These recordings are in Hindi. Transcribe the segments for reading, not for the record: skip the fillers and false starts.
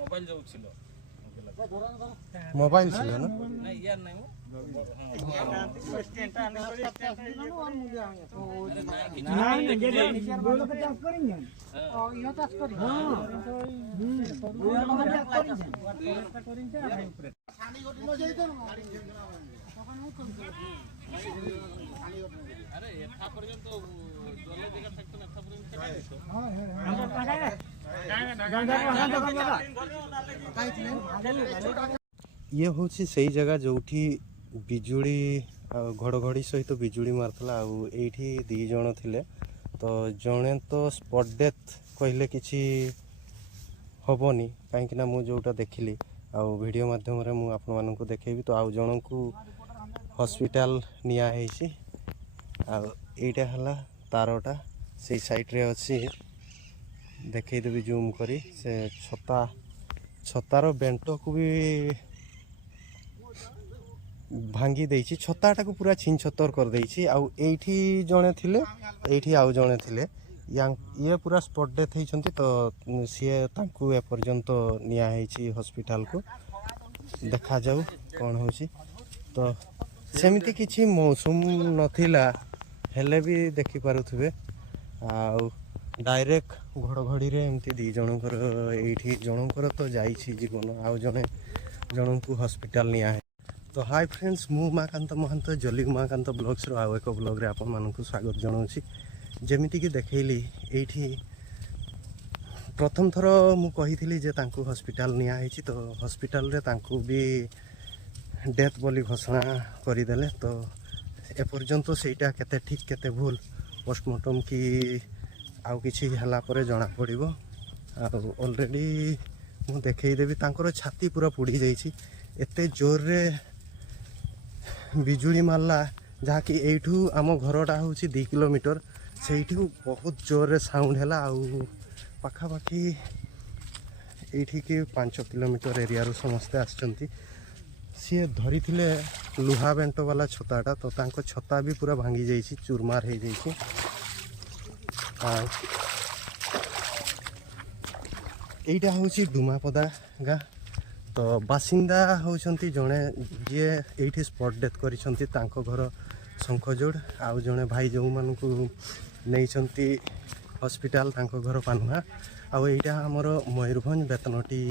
মোবাইল যাও ছিল মোবাইল ছিল না না ইয়ার নাই আরে এথা পর্যন্ত জলে জায়গা থাকতো না এথা পর্যন্ত ये हूँ से जगह जो बिजुड़ी घड़घड़ी सहित बिजुड़ी मारला आठी दी जन थे तो जड़े तो स्पॉट डेथ कहले किसी हेनी कहीं मुझा देखिली वीडियो माध्यम मुझे आपण मानक देखेबी तो आउ जन को हॉस्पिटल नियाई आईटा है तारटा से साइड रे अच्छी देखईदेवी जूम करी से छता छतार बेंट को भी भांगी देछि छताटा को पूरा छिन छतर कर देछि आउ एठी जणे थिले एठी आउ जणे थिले ये पूरा स्पॉट डेथ होइछंती तो सीए तांकु ए पर्यंत निया हेछि हॉस्पिटल को देखा जाऊ कोन होछि तो सेमिति किछि मौसम नथिला हेले भी देखि पारुथबे आउ डायरेक्ट घड़घड़ी रे एमती दी जनकर एठी जनकर तो जाइछि जीवन आउ जने जन को हॉस्पिटल निया है तो हाय फ्रेंड्स मु उमाकांत महंत जली उमाकांत ब्लॉग्स रो आउ एक ब्लॉग रे आपन मानकु स्वागत जनाउछि जेमिति कि देखैली एठी प्रथम थर मु कहिथिली जे तांकु हॉस्पिटल निया हेछि तो हॉस्पिटल रे तांकु भी डेथ बोली घोषणा करि देले तो ए पर्यंत सेटा केते ठीक केते भूल पोस्टमार्टम की आउ किछि हला परे जना पड़िबो ऑलरेडी मु देखैदेबी तांकर छाती पूरा पुड़ी जाइछि एते जोर रे बिजुली मारला जहाँकि एठू आम घरटा हूँ 2 किलोमीटर से बहुत जोर रे साउंड है पाखापाखि एठी की 5 किलोमीटर एरिया रू समस्ते आसचंती सी धरी थिले लुहा बेंट वाला छताटा तो तांको छता भी पूरा भांगी जाइछि चूरमार हो जाइछि एटा हूँ डुमापदा गाँ तो बासिंदा होती जड़े जी ये स्पॉट डेथ करिसंती तांको घर शंखजोड़ आउ जड़े भाई जो मानू नहीं हॉस्पिटल तांको घर पानुआ आउ एटा हमर मयूरभंज बेतनटी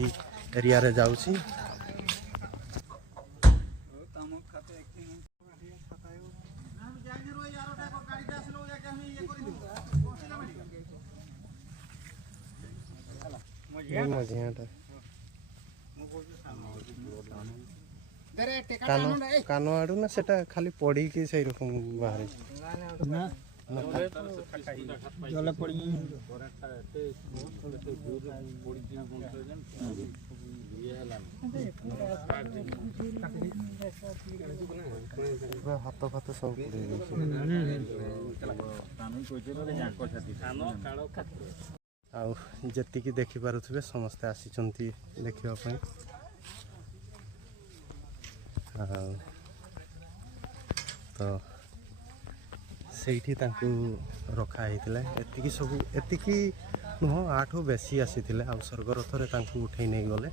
एरिया रे जाउसी कानो आड़ू ना सेटा खाली पड़ी कि सही रकम बाहर ना जले पड़ी हाथ फात सब आउ जेतिकी देखि पारुथबे समस्ते आसीचंती देखिबा पई तो सेठी तांकु रखा हेतिला एतिकी सब एतिकी नुह 8 बेसी आसी थिले आ स्वर्ग रथरे तांकु उठै नै गले